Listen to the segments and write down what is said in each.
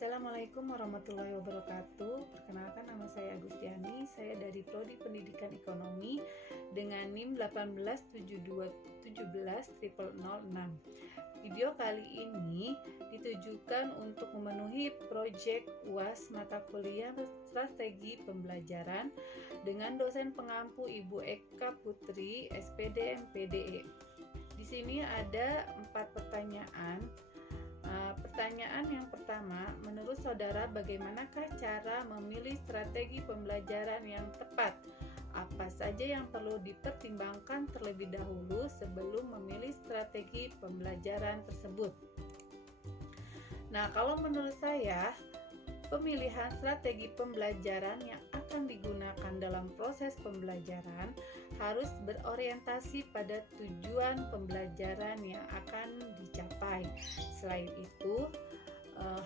Assalamualaikum warahmatullahi wabarakatuh. Perkenalkan, nama saya Agustiani. Saya dari Prodi Pendidikan Ekonomi dengan NIM 187217006. Video kali ini ditujukan untuk memenuhi proyek UAS mata kuliah strategi pembelajaran dengan dosen pengampu Ibu Eka Putri, SPD MPDE. Di sini ada 4 pertanyaan. Pertanyaan yang pertama, menurut saudara bagaimanakah cara memilih strategi pembelajaran yang tepat? Apa saja yang perlu dipertimbangkan terlebih dahulu sebelum memilih strategi pembelajaran tersebut? Nah, kalau menurut saya, pemilihan strategi pembelajaran yang akan digunakan dalam proses pembelajaran harus berorientasi pada tujuan pembelajaran yang akan dicapai. Selain itu,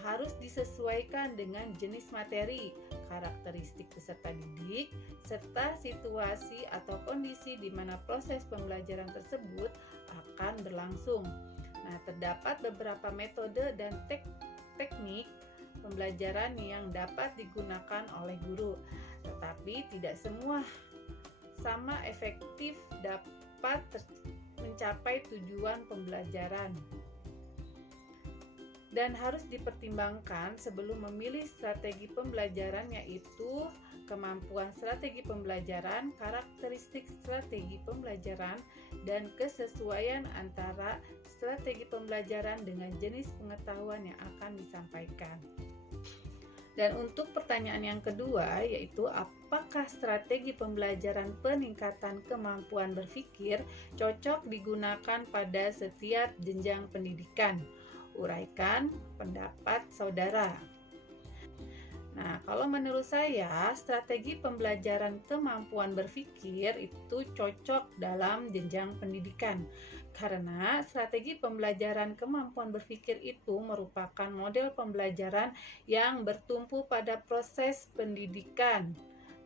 harus disesuaikan dengan jenis materi, karakteristik peserta didik, serta situasi atau kondisi di mana proses pembelajaran tersebut akan berlangsung. Nah, terdapat beberapa metode dan teknik pembelajaran yang dapat digunakan oleh guru, tetapi tidak semua sama efektif dapat mencapai tujuan pembelajaran dan harus dipertimbangkan sebelum memilih strategi pembelajaran, yaitu kemampuan strategi pembelajaran, karakteristik strategi pembelajaran, dan kesesuaian antara strategi pembelajaran dengan jenis pengetahuan yang akan disampaikan. Dan untuk pertanyaan yang kedua, yaitu apakah strategi pembelajaran peningkatan kemampuan berpikir cocok digunakan pada setiap jenjang pendidikan? Uraikan pendapat saudara. Nah, kalau menurut saya, strategi pembelajaran kemampuan berpikir itu cocok dalam jenjang pendidikan. Karena strategi pembelajaran kemampuan berpikir itu merupakan model pembelajaran yang bertumpu pada proses pendidikan,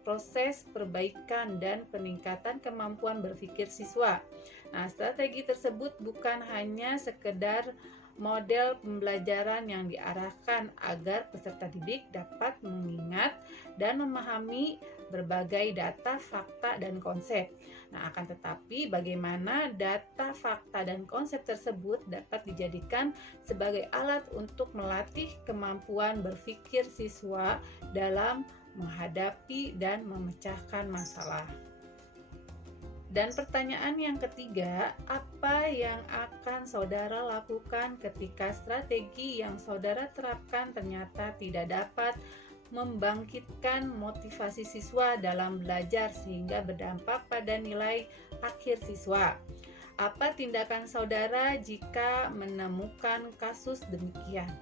proses perbaikan dan peningkatan kemampuan berpikir siswa. Nah, strategi tersebut bukan hanya sekedar model pembelajaran yang diarahkan agar peserta didik dapat mengingat dan memahami berbagai data, fakta, dan konsep. Nah, akan tetapi bagaimana data, fakta, dan konsep tersebut dapat dijadikan sebagai alat untuk melatih kemampuan berpikir siswa dalam menghadapi dan memecahkan masalah. Dan pertanyaan yang ketiga, apa yang akan saudara lakukan ketika strategi yang saudara terapkan ternyata tidak dapat membangkitkan motivasi siswa dalam belajar sehingga berdampak pada nilai akhir siswa? Apa tindakan saudara jika menemukan kasus demikian?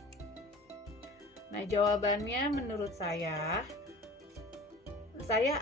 Nah, jawabannya menurut saya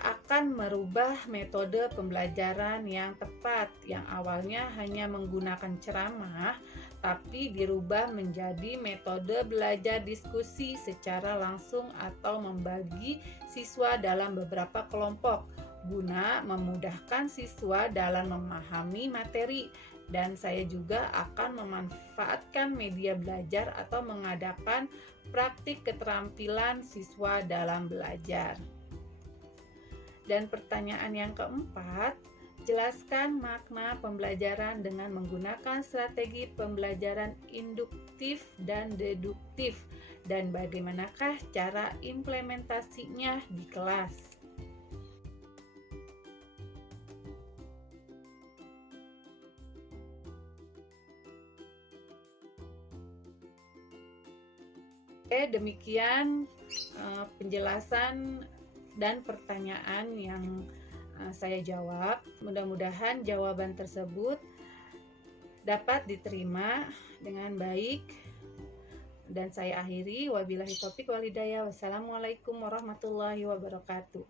akan merubah metode pembelajaran yang tepat yang awalnya hanya menggunakan ceramah, tapi dirubah menjadi metode belajar diskusi secara langsung atau membagi siswa dalam beberapa kelompok guna memudahkan siswa dalam memahami materi. Dan saya juga akan memanfaatkan media belajar atau mengadakan praktik keterampilan siswa dalam belajar. Dan pertanyaan yang keempat, jelaskan makna pembelajaran dengan menggunakan strategi pembelajaran induktif dan deduktif, dan bagaimanakah cara implementasinya di kelas. Oke, demikian penjelasan dan pertanyaan yang saya jawab. Mudah-mudahan jawaban tersebut dapat diterima dengan baik. Dan saya akhiri, wabillahi taufiq wal hidayah. Wassalamualaikum warahmatullahi wabarakatuh.